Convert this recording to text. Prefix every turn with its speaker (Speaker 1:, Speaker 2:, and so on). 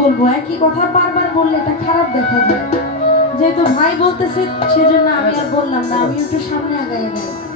Speaker 1: বলব, একই কথা বারবার বললে এটা খারাপ দেখা যায়। যেহেতু ভাই বলতেছে, সেজন্য আমি আর বললাম না, আমি একটু সামনে আগাই গেলাম